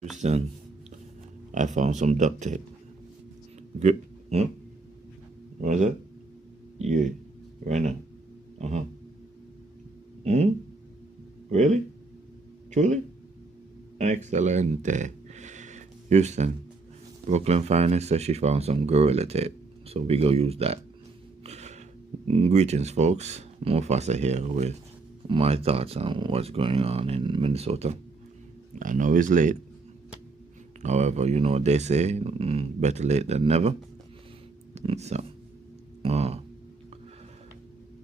Houston, I found some duct tape. Good. Huh? What is it? Yeah, right now. Uh huh. Hmm? Really? Truly? Excelente. Houston, Brooklyn Finest says she found some gorilla tape, so we go use that. Greetings, folks. Mufasa here with my thoughts on what's going on in Minnesota. I know it's late. However, you know what they say, better late than never. So, uh,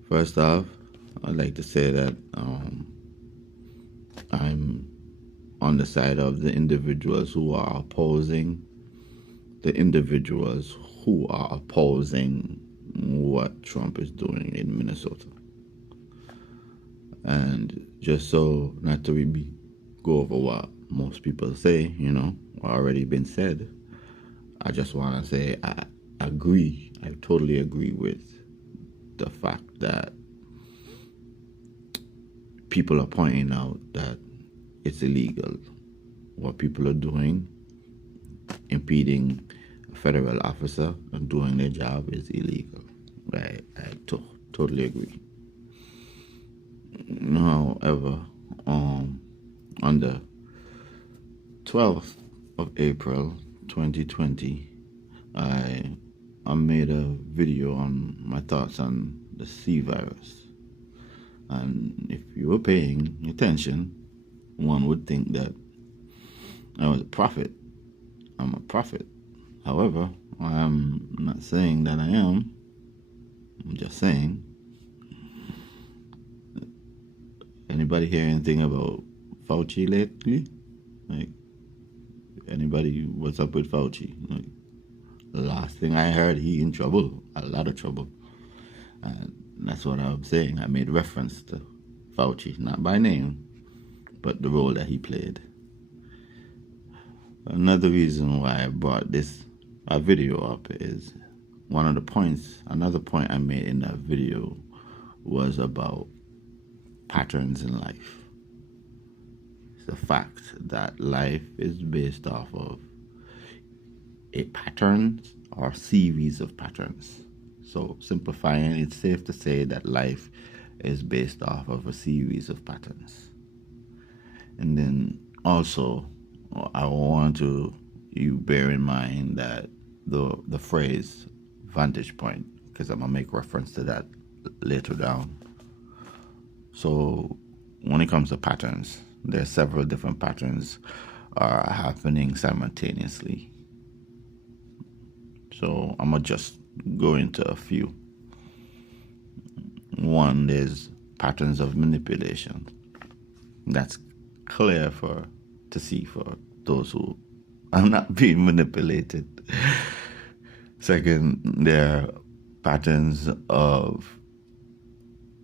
first off, I'd like to say that I'm on the side of the individuals who are opposing what Trump is doing in Minnesota. And just so not to go over what most people say, already been said, I just want to say I totally agree with the fact that people are pointing out that it's illegal. What people are doing, impeding a federal officer and doing their job, is illegal. I totally agree. However, on the 12th of April 2020, I made a video on my thoughts on the C virus. And if you were paying attention, one would think that I was a prophet. I'm a prophet. However, I am not saying that I am. I'm just saying. Anybody hear anything about Fauci lately? Like, anybody, what's up with Fauci? Like, the last thing I heard, he in trouble, a lot of trouble. And that's what I'm saying. I made reference to Fauci, not by name, but the role that he played. Another reason why I brought this video up is another point I made in that video was about patterns in life. It's the fact that life is based off of a pattern or series of patterns. So simplifying, it's safe to say that life is based off of a series of patterns. And then also, I want you bear in mind that the phrase vantage point, because I'm going to make reference to that later down. So when it comes to patterns, there are several different patterns are happening simultaneously. So I'm going to just go into a few. One, there's patterns of manipulation. That's clear to see for those who are not being manipulated. Second, there are patterns of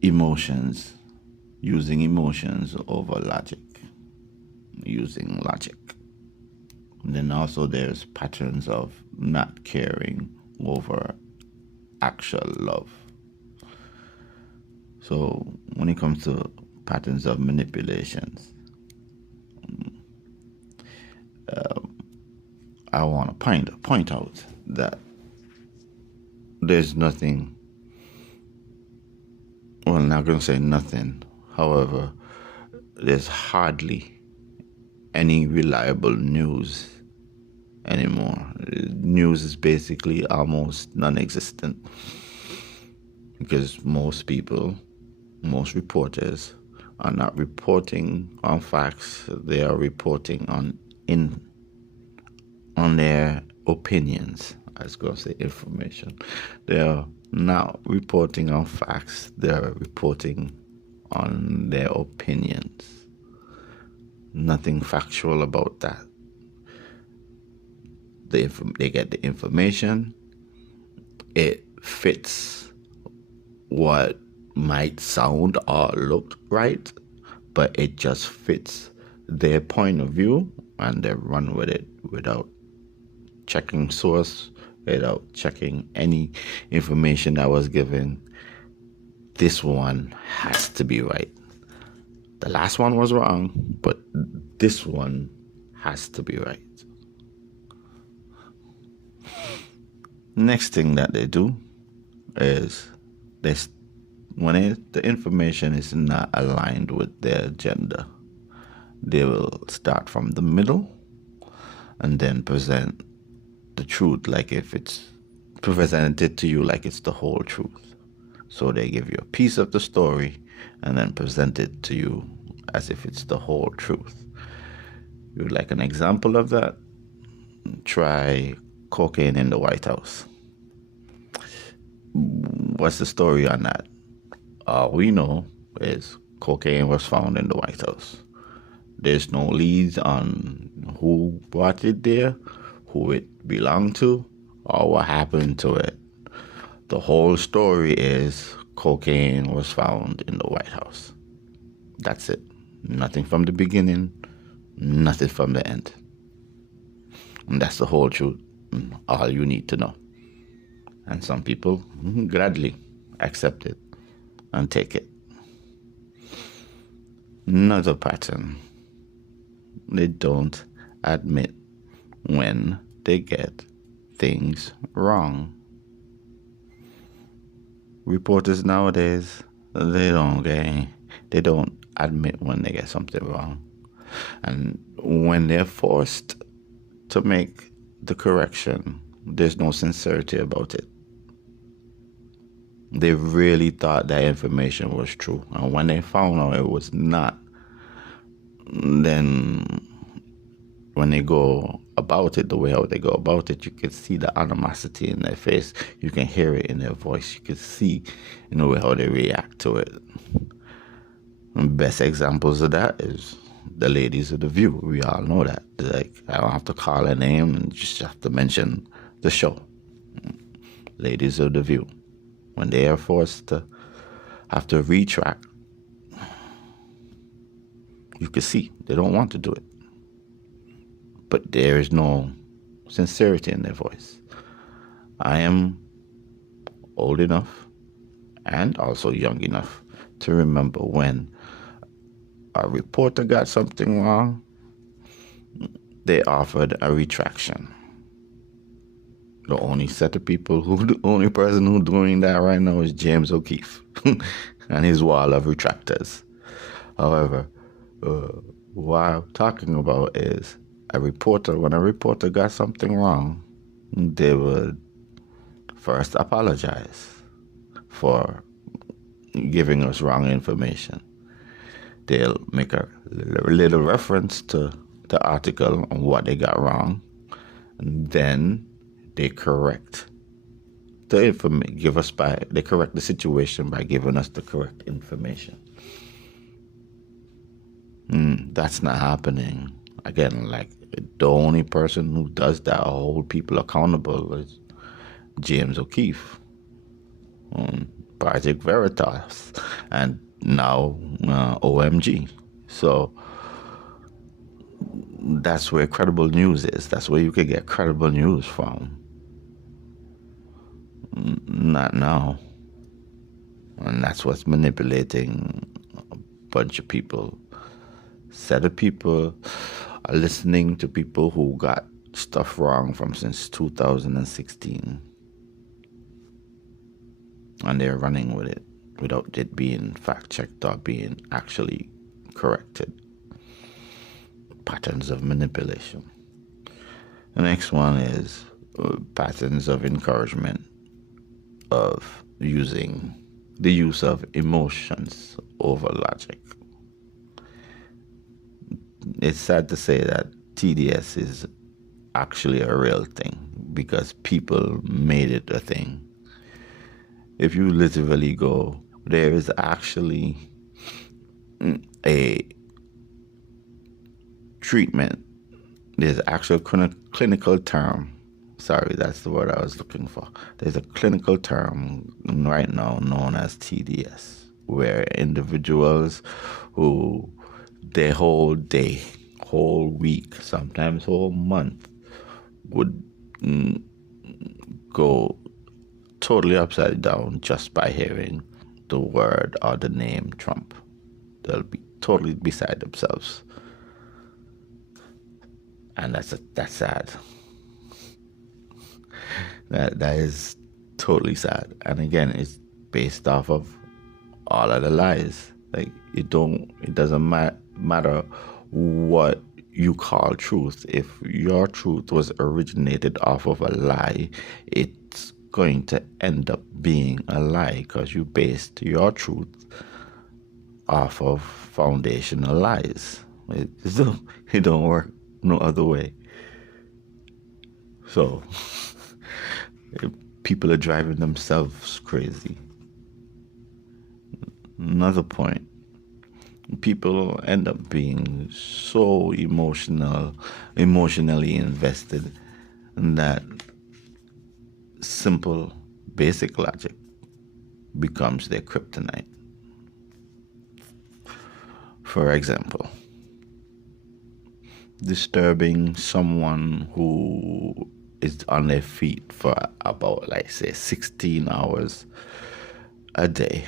emotions, using emotions over logic, using logic. And then also there's patterns of not caring over actual love. So when it comes to patterns of manipulations, I want to point out that there's nothing, well, I'm not going to say nothing, however, there's hardly any reliable news anymore. News is basically almost non-existent because most reporters are not reporting on facts. They are reporting on their opinions. I was going to say information. They are not reporting on facts. They are reporting on their opinions. Nothing factual about that. They get the information. It fits what might sound or look right, but it just fits their point of view, and they run with it without checking source, without checking any information that was given. This one has to be right. The last one was wrong, but this one has to be right. Next thing that they do is when the information is not aligned with their agenda, they will start from the middle and then present the truth like if it's presented to you like it's the whole truth. So they give you a piece of the story and then present it to you as if it's the whole truth. You would like an example of that? Try cocaine in the White House. What's the story on that? All we know is cocaine was found in the White House. There's no leads on who brought it there, who it belonged to, or what happened to it. The whole story is cocaine was found in the White House. That's it. Nothing from the beginning, nothing from the end. And that's the whole truth, all you need to know. And some people gladly accept it and take it. Another pattern. They don't admit when they get things wrong. Reporters nowadays, they don't admit when they get something wrong. And when they're forced to make the correction, there's no sincerity about it. They really thought that information was true. And when they found out it was not, then when they go about it the way how they go about it, you can see the animosity in their face. You can hear it in their voice. You can see, how they react to it. And best examples of that is the ladies of The View. We all know that. Like, I don't have to call a name and just have to mention the show. Ladies of The View. When they are forced to have to retract, you can see they don't want to do it. But there is no sincerity in their voice. I am old enough and also young enough to remember when a reporter got something wrong, they offered a retraction. The only person who's doing that right now is James O'Keefe and his wall of retractors. However, what I'm talking about is when a reporter got something wrong, they would first apologize for giving us wrong information. They'll make a little reference to the article and what they got wrong, and then they correct the information. They correct the situation by giving us the correct information. That's not happening. Again, like, the only person who does that or hold people accountable is James O'Keefe, Project Veritas, and now OMG. So that's where credible news is. That's where you can get credible news from. Not now. And that's what's manipulating a bunch of people. Set of people are listening to people who got stuff wrong from since 2016. And they're running with it without it being fact-checked or being actually corrected. Patterns of manipulation. The next one is patterns of encouragement of using the use of emotions over logic. It's sad to say that TDS is actually a real thing because people made it a thing. If you literally go, there is actually a treatment. There's actually a clinical term. Sorry, that's the word I was looking for. There's a clinical term right now known as TDS, where individuals who their whole day, whole week, sometimes whole month would go totally upside down just by hearing the word or the name Trump. They'll be totally beside themselves. And that's sad. That is totally sad. And again, it's based off of all of the lies. Like it doesn't matter what you call truth. If your truth was originated off of a lie, it's going to end up being a lie because you based your truth off of foundational lies. It don't work no other way. So people are driving themselves crazy. Another point, people end up being so emotionally invested that simple, basic logic becomes their kryptonite. For example, disturbing someone who is on their feet for about, like, say, 16 hours a day,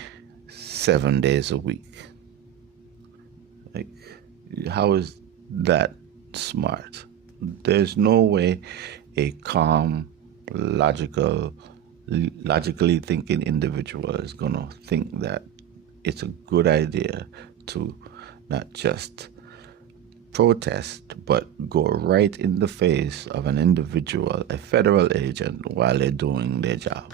7 days a week. Like, how is that smart? There's no way a calm, logically thinking individual is going to think that it's a good idea to not just protest, but go right in the face of an individual, a federal agent, while they're doing their job.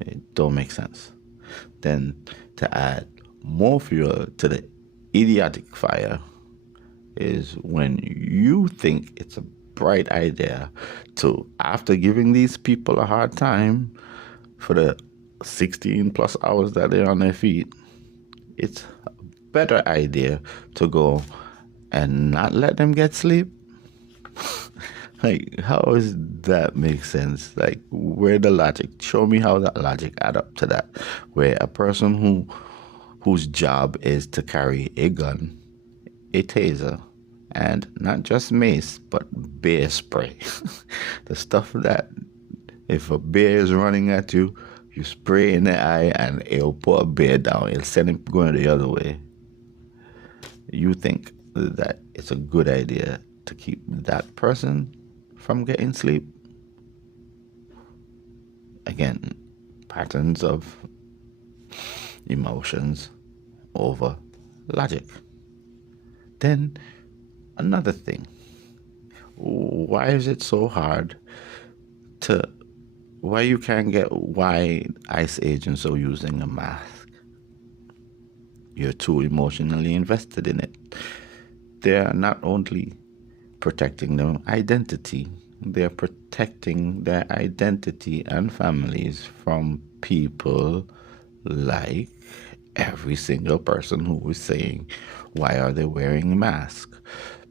It don't make sense. Then to add more fuel to the idiotic fire is when you think it's a bright idea to, after giving these people a hard time for the 16 plus hours that they're on their feet, it's a better idea to go and not let them get sleep. Like, how does that make sense? Like, where the logic? Show me how that logic add up to that. Where a person whose job is to carry a gun, a taser, and not just mace, but bear spray. The stuff that if a bear is running at you, you spray in the eye and it'll put a bear down. It'll send him going the other way. You think that it's a good idea to keep that person from getting sleep? Again, patterns of emotions over logic. Then another thing, why is it so hard why you can't get why ICE agents are using a mask? You're too emotionally invested in it. They're not only protecting their identity, they're protecting their identity and families from people like every single person who is saying, why are they wearing a mask?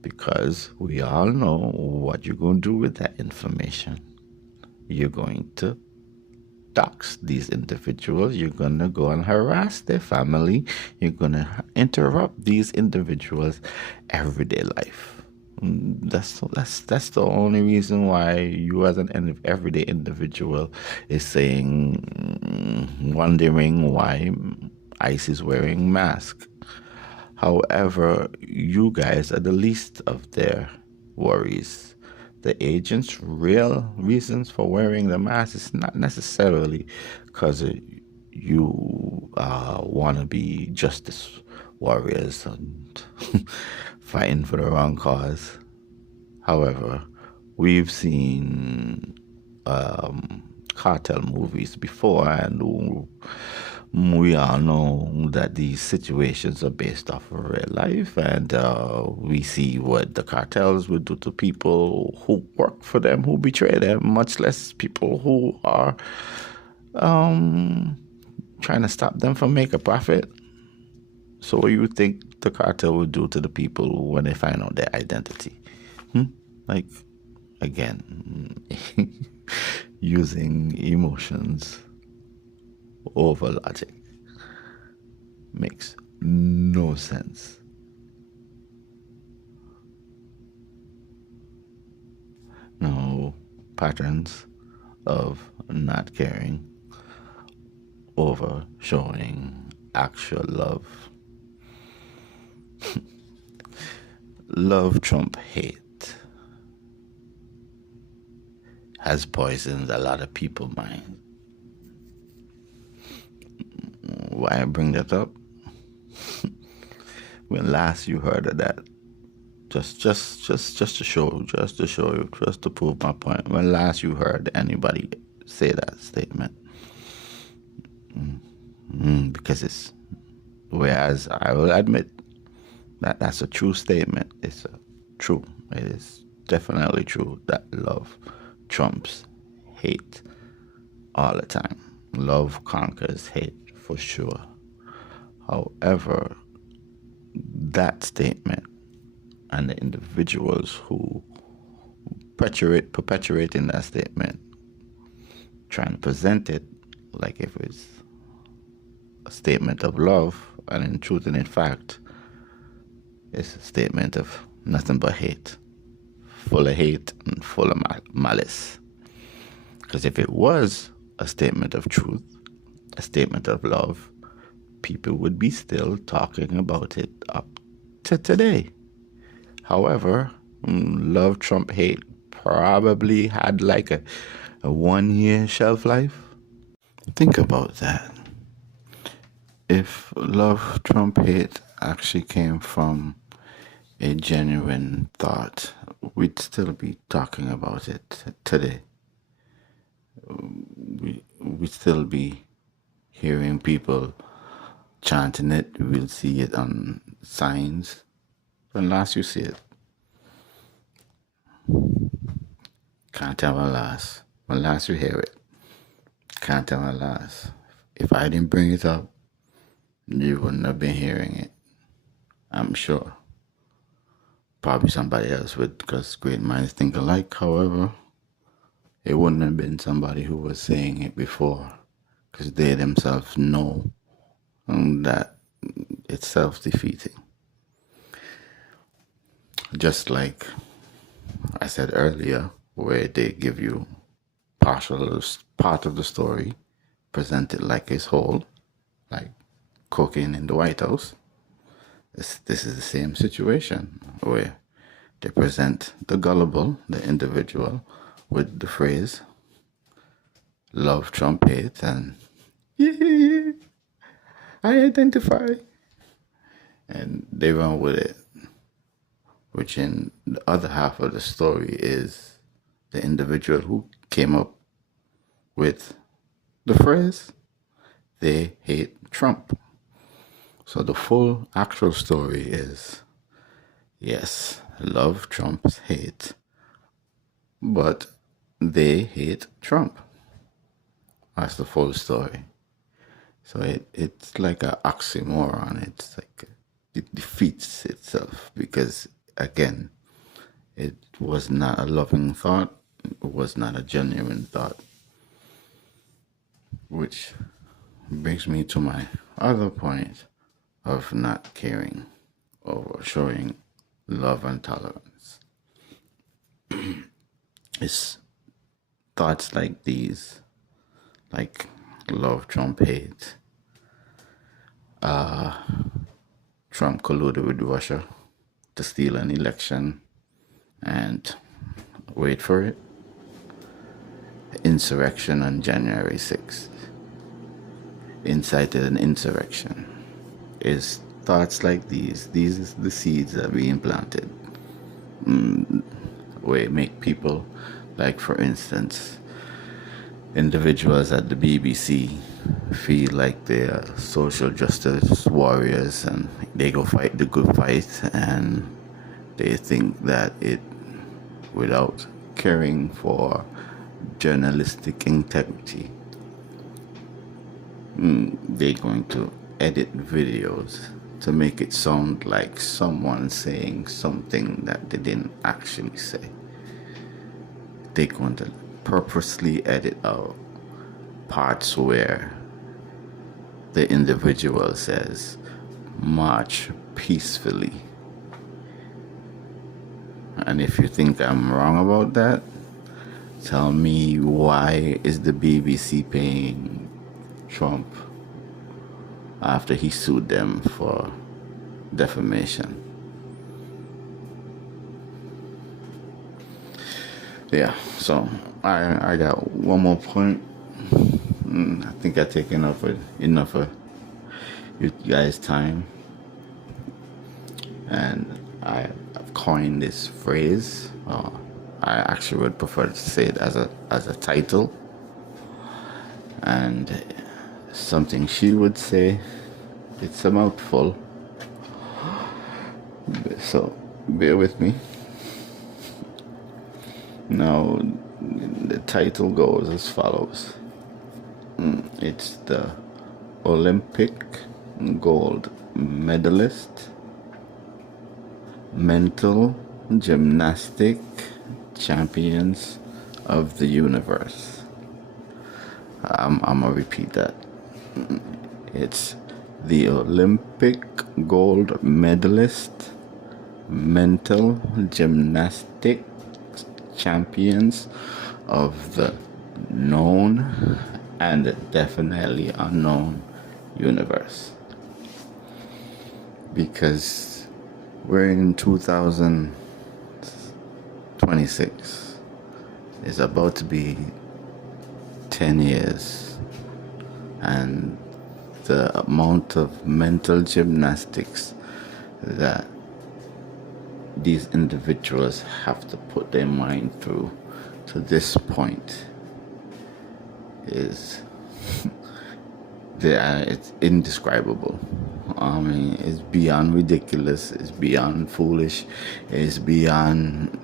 Because we all know what you're going to do with that information. You're going to dox these individuals. You're going to go and harass their family. You're going to interrupt these individuals' everyday life. That's the only reason why you as an everyday individual is wondering why ICE is wearing masks. However, you guys are the least of their worries. The agent's real reasons for wearing the mask is not necessarily because you want to be justice warriors and fighting for the wrong cause. However, we've seen cartel movies before, and we all know that these situations are based off of real life, and we see what the cartels would do to people who work for them, who betray them, much less people who are trying to stop them from making a profit. So what do you think the cartel would do to the people when they find out their identity? Like, again, using emotions over logic makes no sense. No, patterns of not caring over showing actual love. Love Trump hate has poisoned a lot of people's minds. Why I bring that up? When last you heard of that? Just to show you, just to prove my point. When last you heard anybody say that statement? Because it's, whereas I will admit that that's a true statement. It's true. It is definitely true that love trumps hate all the time. Love conquers hate for sure. However, that statement and the individuals who perpetuating that statement, trying to present it like if it's a statement of love, and in truth and in fact, it's a statement of nothing but hate, full of hate and full of malice. Because if it was a statement of truth, a statement of love, people would be still talking about it up to today. However, love Trump hate probably had like a 1 year shelf life. Think about that. If love Trump hate actually came from a genuine thought, we'd still be talking about it today. We'd still be hearing people chanting it. We'll see it on signs. When last you see it? Can't tell when last. When last you hear it? Can't tell when last. If I didn't bring it up, you wouldn't have been hearing it. I'm sure. Probably somebody else would, because great minds think alike. However, it wouldn't have been somebody who was saying it before, because they themselves know that it's self-defeating. Just like I said earlier, where they give you part of the story, present it like it's whole, like cooking in the White House. This is the same situation where they present the gullible, the individual, with the phrase, love Trump hate, and I identify. And they run with it. Which in the other half of the story is the individual who came up with the phrase, they hate Trump. So the full actual story is, yes, love Trump's hate, but they hate Trump. That's the full story. So it's like an oxymoron. It's like it defeats itself because, again, it was not a loving thought. It was not a genuine thought. Which brings me to my other point of not caring or showing love and tolerance. It's thoughts like these, like love Trump hate, Trump colluded with Russia to steal an election, and wait for it, insurrection on January 6th, incited an insurrection. Is thoughts like these is the seeds that are being planted, where it make people, like for instance, individuals at the BBC feel like they're social justice warriors and they go fight the good fight, and they think that it, without caring for journalistic integrity, they're going to edit videos to make it sound like someone saying something that they didn't actually say. They're going to purposely edit out parts where the individual says, march peacefully. And if you think I'm wrong about that, tell me, why is the BBC paying Trump after he sued them for defamation? Yeah, so I got one more point. I think I take enough of you guys' time, and I've coined this phrase. I actually would prefer to say it as a title, and something she would say. It's a mouthful, so bear with me. Now, the title goes as follows. It's the Olympic gold medalist, mental gymnastic champions of the universe. I'm gonna repeat that. It's the Olympic gold medalist, mental gymnastic champions of the known and definitely unknown universe. Because we're in 2026. It's about to be 10 years, and the amount of mental gymnastics that these individuals have to put their mind through to this point is it's indescribable. I mean, it's beyond ridiculous, it's beyond foolish, it's beyond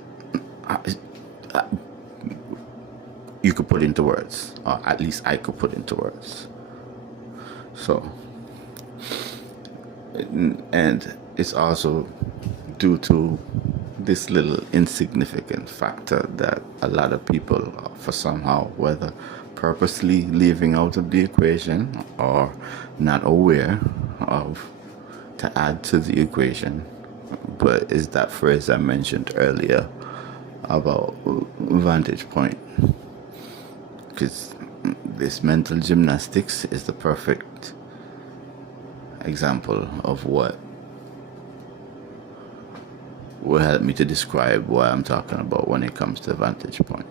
you could put into words, or at least I could put into words. So, and it's also due to this little insignificant factor that a lot of people, for somehow, whether purposely leaving out of the equation or not aware of, to add to the equation. But is that phrase I mentioned earlier about vantage point. Because this mental gymnastics is the perfect example of what will help me to describe what I'm talking about when it comes to vantage point.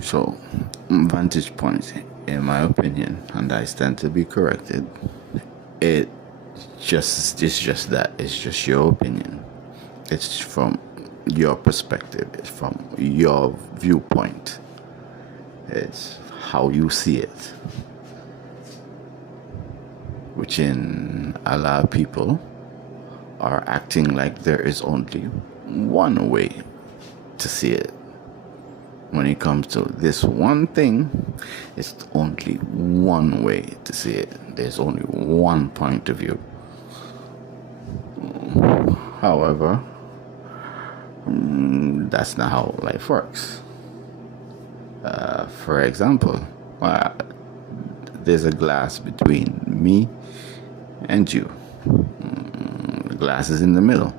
So, vantage point, in my opinion, and I stand to be corrected, it's just that. It's just your opinion. It's from your perspective. It's from your viewpoint. It's how you see it. Which in a lot of people are acting like there is only one way to see it. When it comes to this one thing, it's only one way to see it. There's only one point of view. However, that's not how life works. For example, there's a glass between me and you. The glass is in the middle,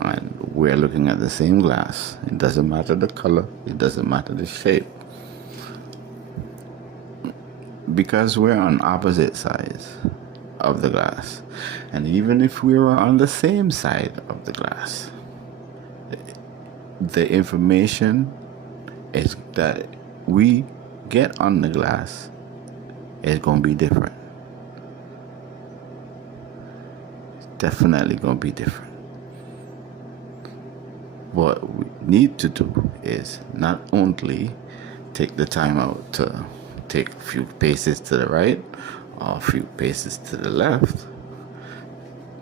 and we're looking at the same glass. It doesn't matter the color, it doesn't matter the shape, because we're on opposite sides of the glass. And even if we were on the same side of the glass, the information is that we get on the glass is going to be different. It's definitely going to be different. What we need to do is not only take the time out to take a few paces to the right or a few paces to the left,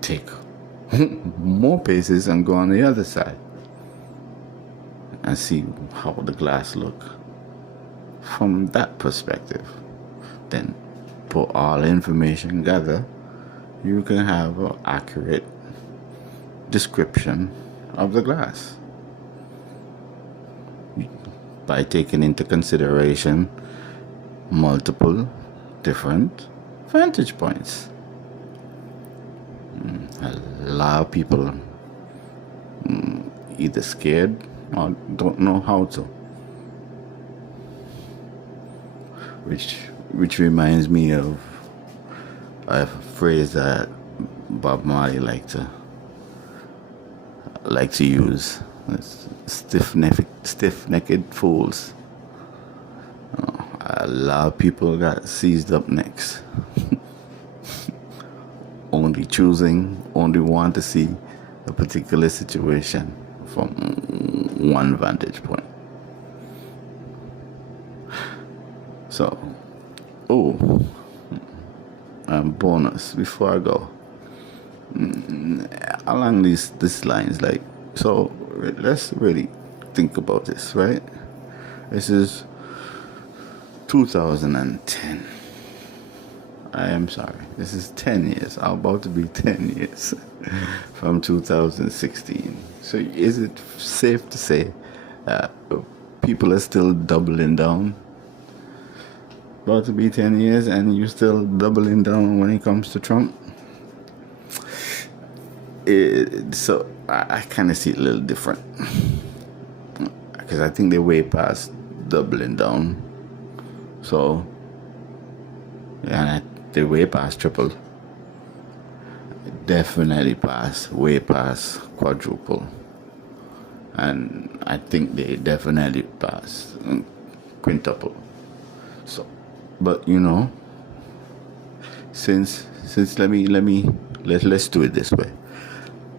take more paces and go on the other side and see how the glass look from that perspective. Then put all the information together, you can have an accurate description of the glass by taking into consideration multiple different vantage points. A lot of people either scared or don't know how to. Which reminds me of a phrase that Bob Marley liked to use. It's stiff-necked fools. A lot of people got seized up necks. Only want to see a particular situation from one vantage point. So, bonus before I go. Along these lines, like, so let's really think about this, right? This is 2010. I am sorry. This is 10 years. I'm about to be 10 years from 2016. So is it safe to say people are still doubling down? About to be 10 years and you're still doubling down when it comes to Trump? So I kind of see it a little different. Because I think they're way past doubling down. So, yeah, they're way past triple. Definitely way past quadruple. And I think they definitely past quintuple. So, but since let's do it this way.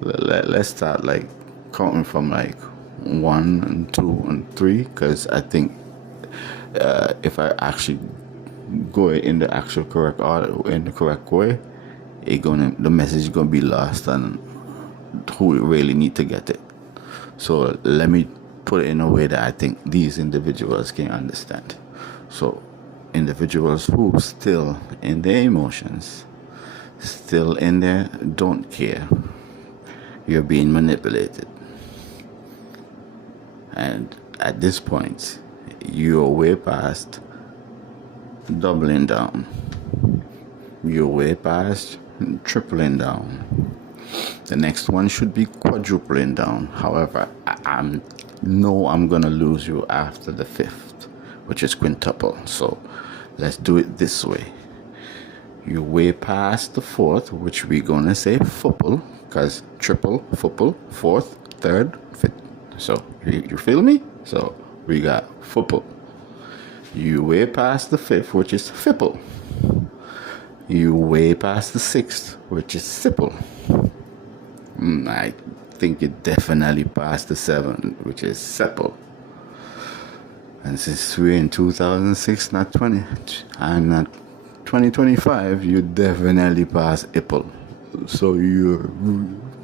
Let's start like counting from like 1 and 2 and 3, because I think if I actually go in the actual correct order, in the correct way, the message is gonna be lost and who really need to get it. So let me put it in a way that I think these individuals can understand. So individuals who still in their emotions, still in there, don't care. You're being manipulated. And at this point, you're way past doubling down. You're way past tripling down. The next one should be quadrupling down. However, I'm gonna lose you after the 5th, which is quintuple. So let's do it this way. You're way past the 4th, which we're gonna say fuple, because triple, fuple, 4th, 3rd, 5th. So you feel me? So we got fuple. You way past the 5th, which is fipple. You way past the 6th, which is sipple. I think it definitely passed the 7th, which is sepple. And since we're in 2006, not 20, I'm not 2025, you definitely pass ipple. So you're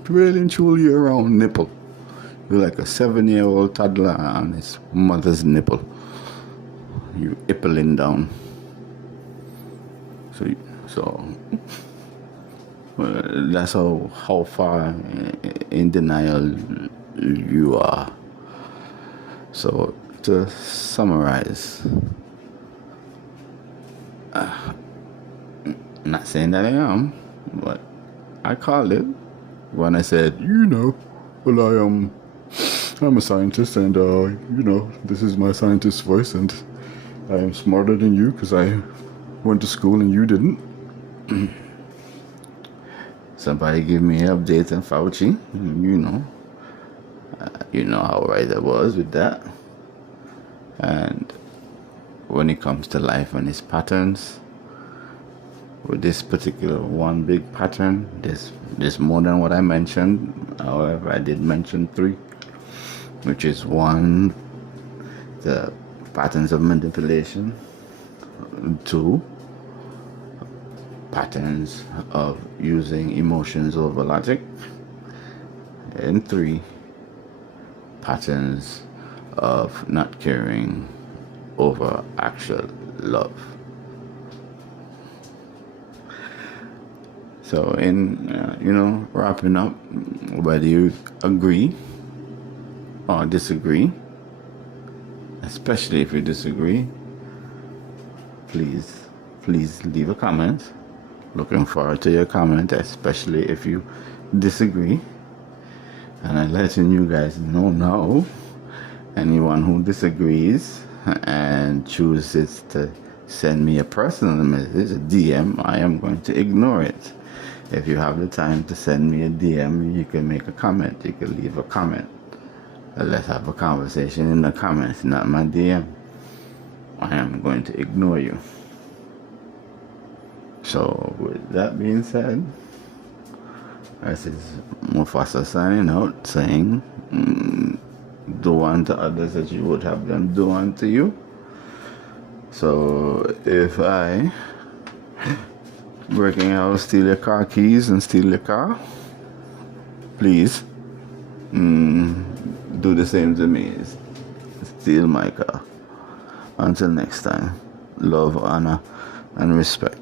really and truly around nipple. You're like a 7-year-old toddler on his mother's nipple. You ippling down. So that's how far in denial you are. So to summarize, not saying that I am, but I called it when I said, well, I'm a scientist, and this is my scientist voice, and I am smarter than you because I went to school and you didn't. Somebody give me an update on Fauci. You know how right I was with that. And when it comes to life and its patterns, with this particular one big pattern, there's more than what I mentioned. However, I did mention 3, which is 1, the patterns of manipulation, 2, patterns of using emotions over logic, and 3, patterns of not caring over actual love. So in wrapping up, whether you agree or disagree, especially if you disagree, please leave a comment. Looking forward to your comment, especially if you disagree. And I'm letting you guys know now, anyone who disagrees and chooses to send me a personal message, a DM, I am going to ignore it. If you have the time to send me a DM, you can make a comment. You can leave a comment. Let's have a conversation in the comments, not my DM. I am going to ignore you. So, with that being said, this is Mufasa signing out, saying, do unto others as you would have them do unto you. So, if I breaking out, steal your car keys and steal your car, please do the same to me. Steal my car. Until next time, love, honor, and respect.